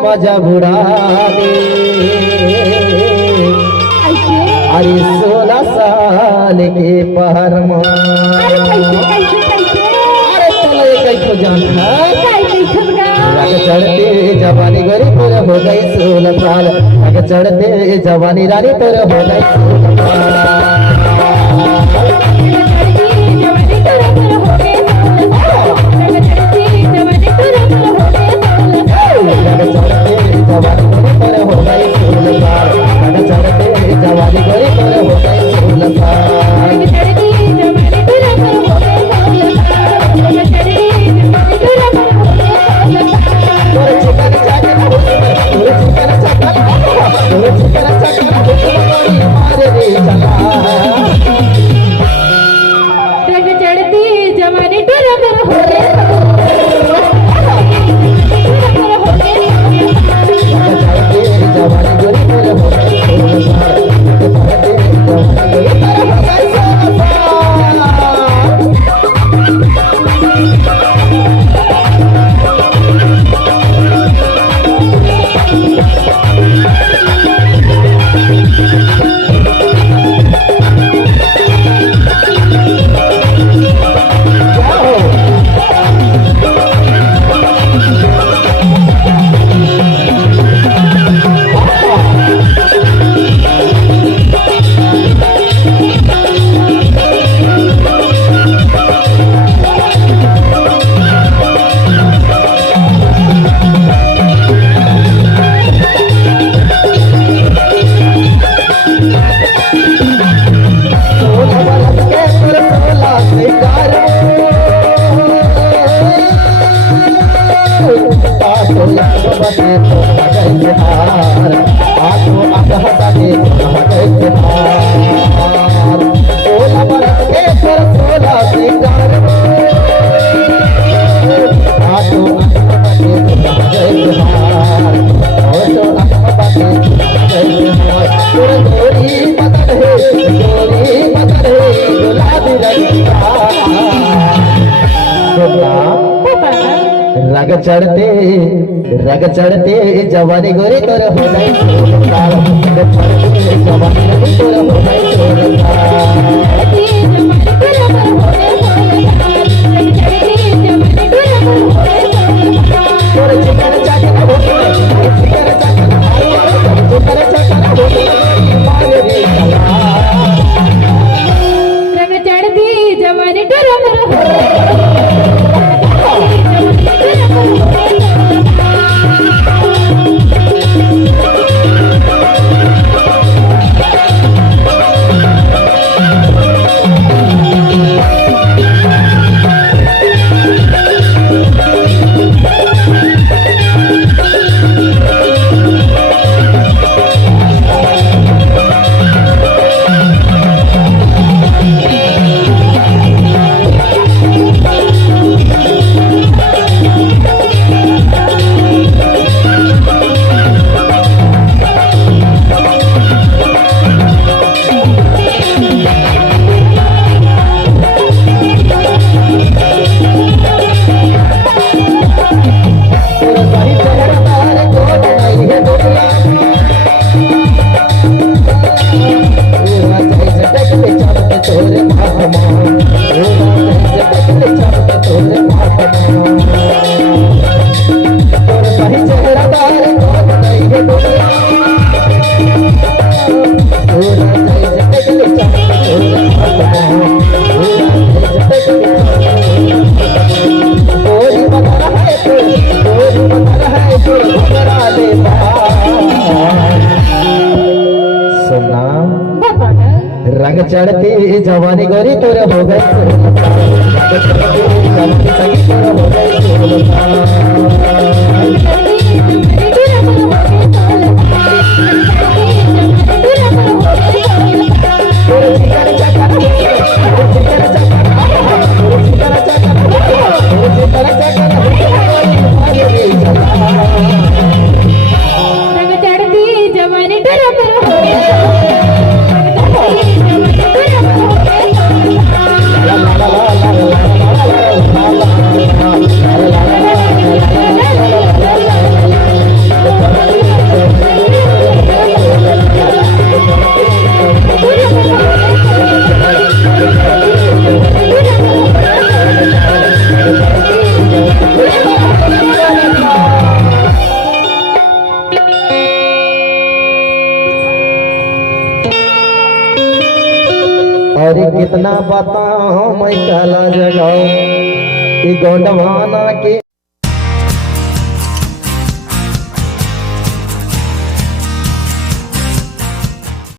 मजा बुड़ा दे। अरे 16 साल के पहर में अरे चलो ये कैसे जाना रग चढ़ते जवानी गोरी तोर हो गई 16 साल। रग चढ़ते जवानी रानी तोर हो गई 16 साल। रग चढ़ते जवानी गोरी तोर हो गई 16 साल। रग चढ़ते जवानी गोरी तोर हो गई 16 साल। रंग चढ़ती जवानी गोरी तोर हो गई 16 साल। कितना बताओ मैं काला जगाओ ये गौंडवाना के